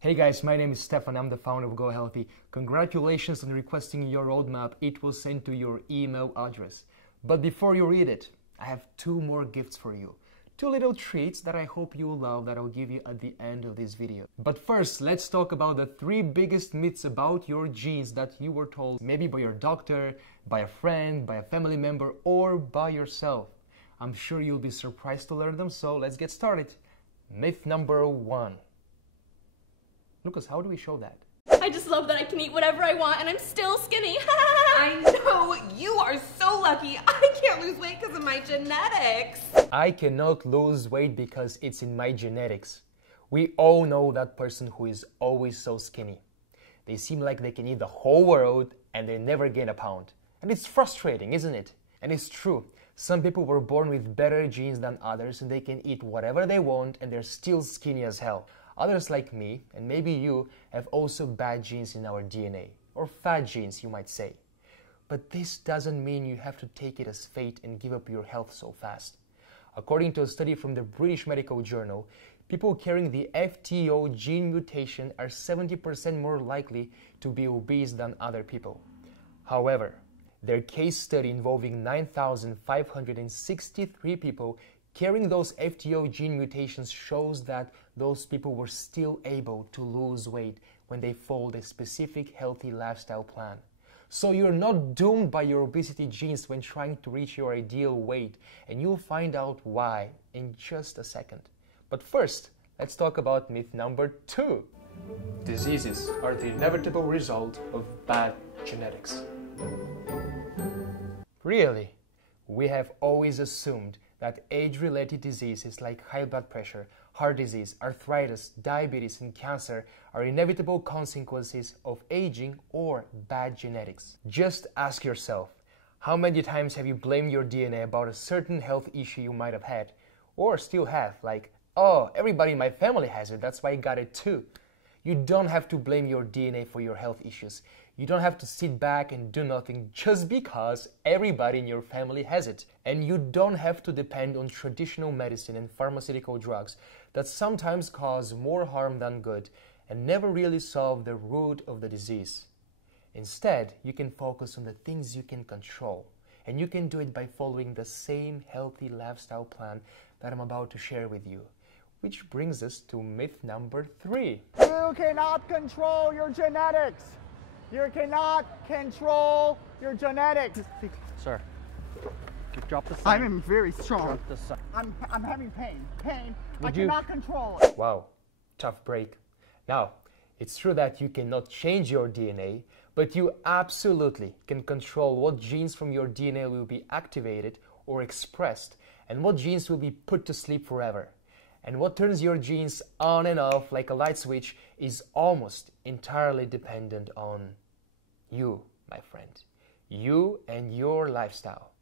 Hey guys, my name is Stefan. I'm the founder of Go Healthy. Congratulations on requesting your roadmap. It was sent to your email address. But before you read it, I have two more gifts for you. Two little treats that I hope you will love that I'll give you at the end of this video. But first, let's talk about the three biggest myths about your genes that you were told maybe by your doctor, by a friend, by a family member, or by yourself. I'm sure you'll be surprised to learn them, so let's get started. Myth number one. Lucas, how do we show that? I just love that I can eat whatever I want and I'm still skinny. I know, you are so lucky. I can't lose weight because of my genetics. I cannot lose weight because it's in my genetics. We all know that person who is always so skinny. They seem like they can eat the whole world and they never gain a pound. And it's frustrating, isn't it? And it's true. Some people were born with better genes than others and they can eat whatever they want and they're still skinny as hell. Others like me, and maybe you, have also bad genes in our DNA, or fat genes you might say. But this doesn't mean you have to take it as fate and give up your health so fast. According to a study from the British Medical Journal, people carrying the FTO gene mutation are 70% more likely to be obese than other people. However, their case study involving 9,563 people carrying those FTO gene mutations shows that those people were still able to lose weight when they followed a specific healthy lifestyle plan. So you're not doomed by your obesity genes when trying to reach your ideal weight, and you'll find out why in just a second. But first, let's talk about myth number two. Diseases are the inevitable result of bad genetics. Really? We have always assumed that age-related diseases like high blood pressure, heart disease, arthritis, diabetes, and cancer are inevitable consequences of aging or bad genetics. Just ask yourself, how many times have you blamed your DNA about a certain health issue you might have had, or still have, like, oh, everybody in my family has it, that's why I got it too. You don't have to blame your DNA for your health issues. You don't have to sit back and do nothing just because everybody in your family has it. And you don't have to depend on traditional medicine and pharmaceutical drugs that sometimes cause more harm than good and never really solve the root of the disease. Instead, you can focus on the things you can control. And you can do it by following the same healthy lifestyle plan that I'm about to share with you. Which brings us to myth number three. You cannot control your genetics. You cannot control your genetics. Sir, drop the sign. I'm very strong. Drop the sign. I'm having pain. I Would you- cannot control it. Wow, tough break. Now, it's true that you cannot change your DNA, but you absolutely can control what genes from your DNA will be activated or expressed, and what genes will be put to sleep forever. And what turns your genes on and off like a light switch is almost entirely dependent on you, my friend. You and your lifestyle.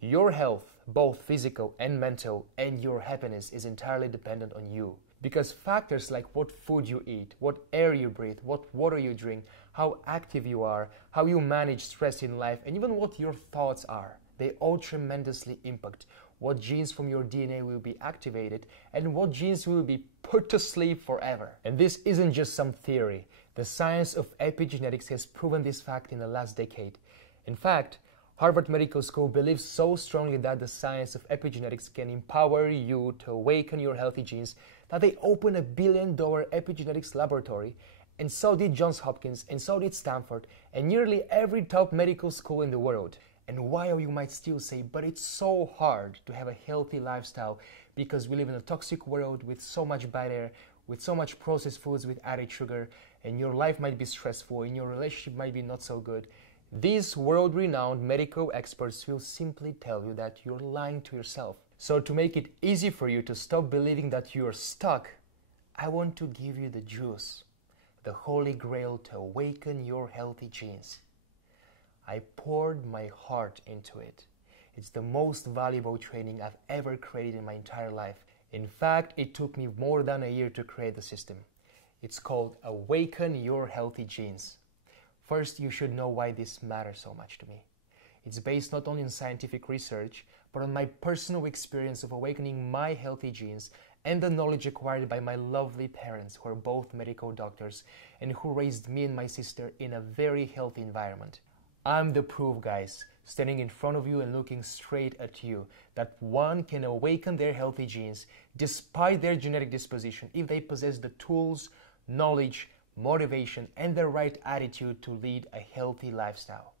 Your health, both physical and mental, and your happiness is entirely dependent on you. Because factors like what food you eat, what air you breathe, what water you drink, how active you are, how you manage stress in life, and even what your thoughts are, they all tremendously impact what genes from your DNA will be activated and what genes will be put to sleep forever. And this isn't just some theory. The science of epigenetics has proven this fact in the last decade. In fact, Harvard Medical School believes so strongly that the science of epigenetics can empower you to awaken your healthy genes that they opened $1 billion epigenetics laboratory, and so did Johns Hopkins, and so did Stanford, and nearly every top medical school in the world. And while you might still say, but it's so hard to have a healthy lifestyle because we live in a toxic world with so much bad air, with so much processed foods with added sugar, and your life might be stressful and your relationship might be not so good, these world-renowned medical experts will simply tell you that you're lying to yourself. So to make it easy for you to stop believing that you're stuck, I want to give you the juice, the holy grail to awaken your healthy genes. I poured my heart into it. It's the most valuable training I've ever created in my entire life. In fact, it took me more than a year to create the system. It's called Awaken Your Healthy Genes. First, you should know why this matters so much to me. It's based not only on scientific research, but on my personal experience of awakening my healthy genes and the knowledge acquired by my lovely parents who are both medical doctors and who raised me and my sister in a very healthy environment. I'm the proof, guys, standing in front of you and looking straight at you, that one can awaken their healthy genes despite their genetic disposition if they possess the tools, knowledge, motivation, and the right attitude to lead a healthy lifestyle.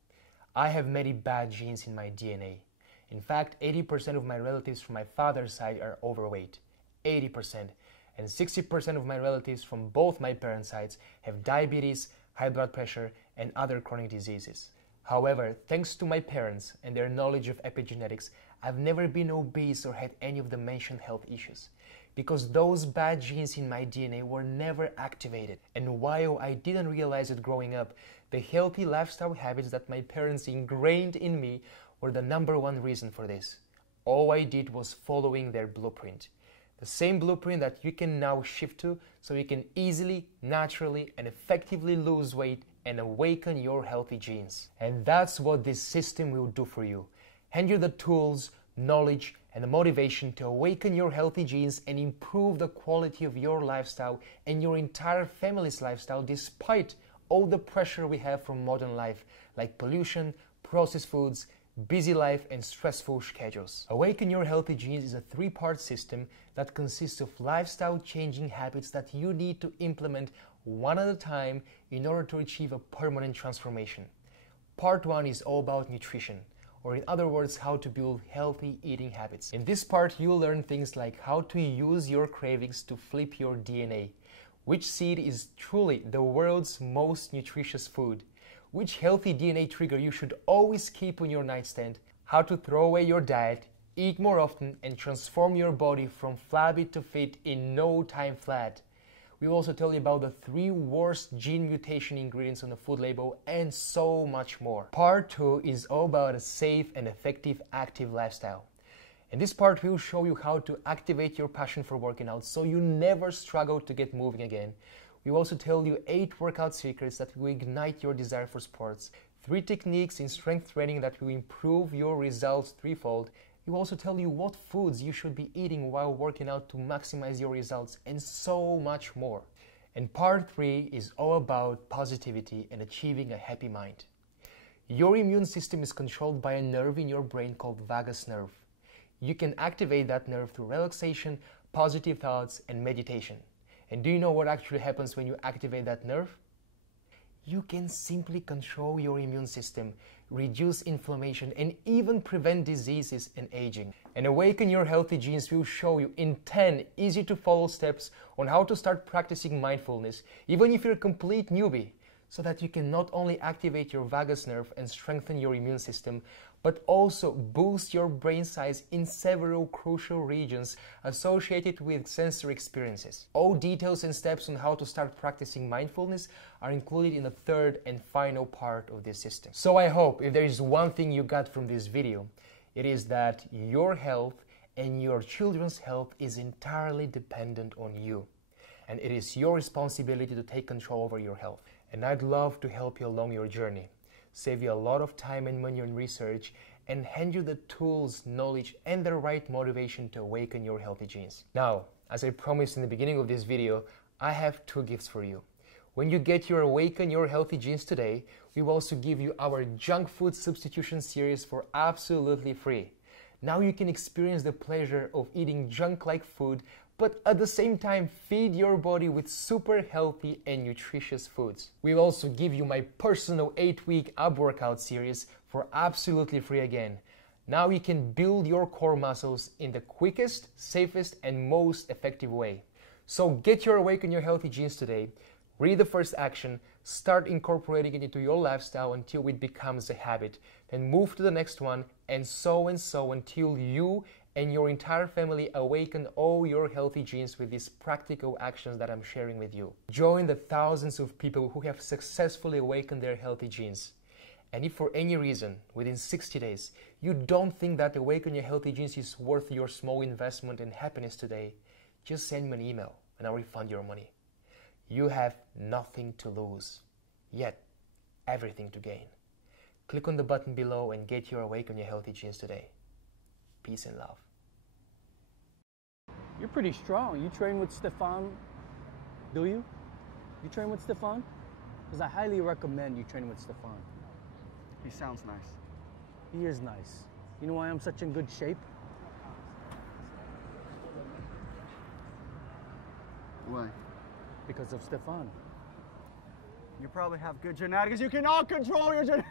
I have many bad genes in my DNA. In fact, 80% of my relatives from my father's side are overweight. 80%. And 60% of my relatives from both my parents' sides have diabetes, high blood pressure, and other chronic diseases. However, thanks to my parents and their knowledge of epigenetics, I've never been obese or had any of the mentioned health issues, because those bad genes in my DNA were never activated. And while I didn't realize it growing up, the healthy lifestyle habits that my parents ingrained in me were the #1 reason for this. All I did was following their blueprint. The same blueprint that you can now shift to so you can easily, naturally, and effectively lose weight and awaken your healthy genes. And that's what this system will do for you. Hand you the tools, knowledge, and the motivation to awaken your healthy genes and improve the quality of your lifestyle and your entire family's lifestyle despite all the pressure we have from modern life, like pollution, processed foods, busy life, and stressful schedules. Awaken Your Healthy Genes is a 3-part system that consists of lifestyle-changing habits that you need to implement one at a time in order to achieve a permanent transformation. Part 1 is all about nutrition, or in other words, how to build healthy eating habits. In this part, you'll learn things like how to use your cravings to flip your DNA, which seed is truly the world's most nutritious food, which healthy DNA trigger you should always keep on your nightstand, how to throw away your diet, eat more often, and transform your body from flabby to fit in no time flat. We will also tell you about the 3 worst gene mutation ingredients on the food label and so much more. Part 2 is all about a safe and effective active lifestyle. In this part, we will show you how to activate your passion for working out so you never struggle to get moving again. We will also tell you 8 workout secrets that will ignite your desire for sports, 3 techniques in strength training that will improve your results 3-fold. We will also tell you what foods you should be eating while working out to maximize your results, and so much more. And part 3 is all about positivity and achieving a happy mind. Your immune system is controlled by a nerve in your brain called vagus nerve. You can activate that nerve through relaxation, positive thoughts, and meditation. And do you know what actually happens when you activate that nerve? You can simply control your immune system, reduce inflammation, and even prevent diseases and aging. And Awaken Your Healthy Genes will show you in 10 easy-to-follow steps on how to start practicing mindfulness, even if you're a complete newbie, so that you can not only activate your vagus nerve and strengthen your immune system, but also boost your brain size in several crucial regions associated with sensory experiences. All details and steps on how to start practicing mindfulness are included in the 3rd and final part of this system. So I hope if there is one thing you got from this video, it is that your health and your children's health is entirely dependent on you. And it is your responsibility to take control over your health. And I'd love to help you along your journey, save you a lot of time and money on research, and hand you the tools, knowledge, and the right motivation to awaken your healthy genes. Now, as I promised in the beginning of this video, I have 2 gifts for you. When you get your Awaken Your Healthy Genes today, we will also give you our junk food substitution series for absolutely free. Now you can experience the pleasure of eating junk-like food, but at the same time feed your body with super healthy and nutritious foods. We'll also give you my personal 8-week ab workout series for absolutely free again. Now you can build your core muscles in the quickest, safest, and most effective way. So get your Awaken Your Healthy Genes today, read the first action, start incorporating it into your lifestyle until it becomes a habit, then move to the next one, and so until you and your entire family awaken all your healthy genes with these practical actions that I'm sharing with you. Join the thousands of people who have successfully awakened their healthy genes. And if for any reason, within 60 days, you don't think that Awaken Your Healthy Genes is worth your small investment and happiness today, just send me an email and I'll refund your money. You have nothing to lose, yet everything to gain. Click on the button below and get your Awaken Your Healthy Genes today. Peace and love. You're pretty strong. You train with Stefan, do you? You train with Stefan? Because I highly recommend you train with Stefan. He sounds nice. He is nice. You know why I'm such in good shape? Why? Because of Stefan. You probably have good genetics. You cannot control your genetics.